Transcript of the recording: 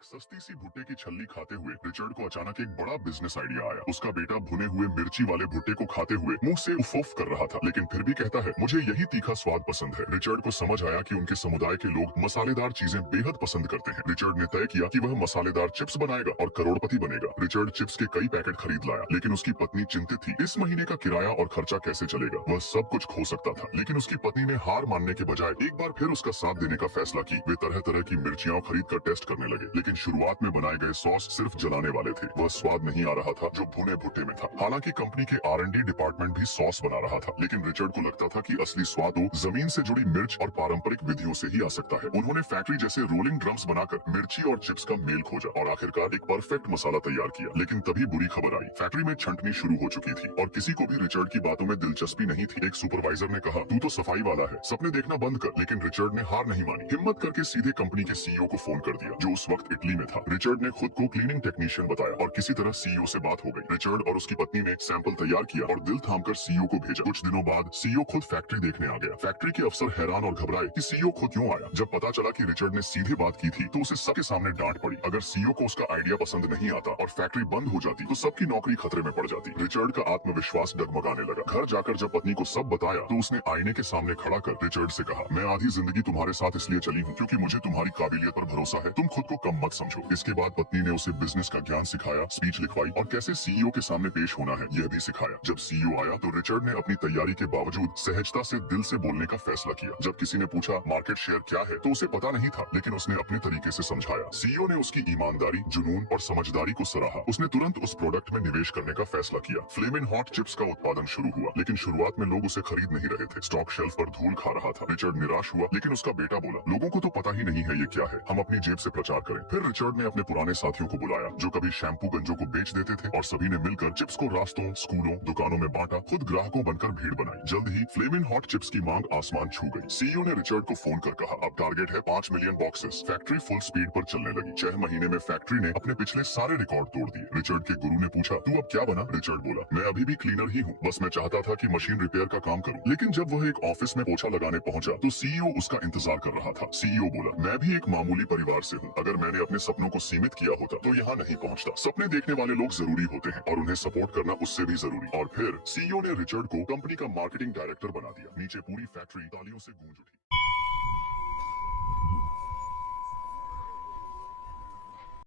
एक सस्ती सी भुट्टे की छल्ली खाते हुए रिचर्ड को अचानक एक बड़ा बिजनेस आइडिया आया। उसका बेटा भुने हुए मिर्ची वाले भुट्टे को खाते हुए मुंह से उफ उफ कर रहा था, लेकिन फिर भी कहता है मुझे यही तीखा स्वाद पसंद है। रिचर्ड को समझ आया कि उनके समुदाय के लोग मसालेदार चीजें बेहद पसंद करते हैं। रिचर्ड ने तय किया कि वह मसालेदार चिप्स बनाएगा और करोड़पति बनेगा। रिचर्ड चिप्स के कई पैकेट खरीद लाया, लेकिन उसकी पत्नी चिंतित थी, इस महीने का किराया और खर्चा कैसे चलेगा। वह सब कुछ खो सकता था, लेकिन उसकी पत्नी ने हार मानने के बजाय एक बार फिर उसका साथ देने का फैसला की। वे तरह तरह की मिर्चियां खरीद कर टेस्ट करने लगे, लेकिन शुरुआत में बनाए गए सॉस सिर्फ जलाने वाले थे। वह स्वाद नहीं आ रहा था जो भुने भुट्टे में था। हालांकि कंपनी के R&D डिपार्टमेंट भी सॉस बना रहा था, लेकिन रिचर्ड को लगता था कि असली स्वाद तो जमीन से जुड़ी मिर्च और पारंपरिक विधियों से ही आ सकता है। उन्होंने फैक्ट्री जैसे रोलिंग ड्रम्स बनाकर मिर्ची और चिप्स का मेल खोजा और आखिरकार एक परफेक्ट मसाला तैयार किया। लेकिन तभी बुरी खबर आई। फैक्ट्री में छंटनी शुरू हो चुकी थी और किसी को भी रिचर्ड की बातों में दिलचस्पी नहीं थी। एक सुपरवाइजर ने कहा, तू तो सफाई वाला है, सपने देखना बंद कर। लेकिन रिचर्ड ने हार नहीं मानी। हिम्मत करके सीधे कंपनी के CEO को फोन कर दिया, जो उस वक्त इटली में था। रिचर्ड ने खुद को क्लीनिंग टेक्नीशियन बताया और किसी तरह CEO से बात हो गई। रिचर्ड और उसकी पत्नी ने सैंपल तैयार किया और दिल थामकर CEO को भेजा। कुछ दिनों बाद CEO खुद फैक्ट्री देखने आ गया। फैक्ट्री के अफसर हैरान और घबराए कि CEO खुद क्यों आया। जब पता चला कि रिचर्ड ने सीधे बात की थी, तो उसे सबके सामने डांट पड़ी। अगर CEO को उसका आइडिया पसंद नहीं आता और फैक्ट्री बंद हो जाती, तो सबकी नौकरी खतरे में पड़ जाती। रिचर्ड का आत्मविश्वास डगमगाने लगा। घर जाकर जब पत्नी को सब बताया, तो उसने आईने के सामने खड़ा कर रिचर्ड से कहा, मैं आधी जिंदगी तुम्हारे साथ इसलिए चली हूँ क्योंकि मुझे तुम्हारी काबिलियत पर भरोसा है। तुम खुद को कम मत समझो। इसके बाद पत्नी ने उसे बिजनेस का ज्ञान सिखाया, स्पीच लिखवाई और कैसे CEO के सामने पेश होना है यह भी सिखाया। जब CEO आया तो रिचर्ड ने अपनी तैयारी के बावजूद सहजता से दिल से बोलने का फैसला किया। जब किसी ने पूछा मार्केट शेयर क्या है, तो उसे पता नहीं था, लेकिन उसने अपने तरीके से समझाया। CEO ने उसकी ईमानदारी, जुनून और समझदारी को सराहा। उसने तुरंत उस प्रोडक्ट में निवेश करने का फैसला किया। फ्लेमिंग हॉट चिप्स का उत्पादन शुरू हुआ, लेकिन शुरुआत में लोग उसे खरीद नहीं रहे थे। स्टॉक शेल्फ पर धूल खा रहा था। रिचर्ड निराश हुआ, लेकिन उसका बेटा बोला, लोगों को तो पता ही नहीं है ये क्या है, हम अपनी जेब से प्रचार करें। फिर रिचर्ड ने अपने पुराने साथियों को बुलाया, जो कभी शैम्पू गंजों को बेच देते थे, और सभी ने मिलकर चिप्स को रास्तों, स्कूलों, दुकानों में बांटा। खुद ग्राहकों बनकर भीड़ बनाई। जल्द ही फ्लेमिंग हॉट चिप्स की मांग आसमान छू गई। CEO ने रिचर्ड को फोन कर कहा, अब टारगेट है 5 million boxes. Factory full speed पर चलने लगी। 6 महीने में फैक्ट्री ने अपने पिछले सारे रिकॉर्ड तोड़ दिए। रिचर्ड के गुरु ने पूछा, तू अब क्या बना? रिचर्ड बोला, मैं अभी भी क्लीनर ही हूँ, बस मैं चाहता था कि मशीन रिपेयर का काम करूँ। लेकिन जब वह एक ऑफिस में पोछा लगाने पहुंचा, तो CEO उसका इंतजार कर रहा था। CEO बोला, मैं भी एक मामूली परिवार से हूँ, अगर मैंने अपने सपनों को सीमित किया होता तो यहाँ नहीं पहुँचता। सपने देखने वाले लोग जरूरी होते हैं और उन्हें सपोर्ट करना उससे भी जरूरी। और फिर CEO ने रिचर्ड को कंपनी का मार्केटिंग डायरेक्टर बना दिया। नीचे पूरी फैक्ट्री तालियों से गूंज उठी।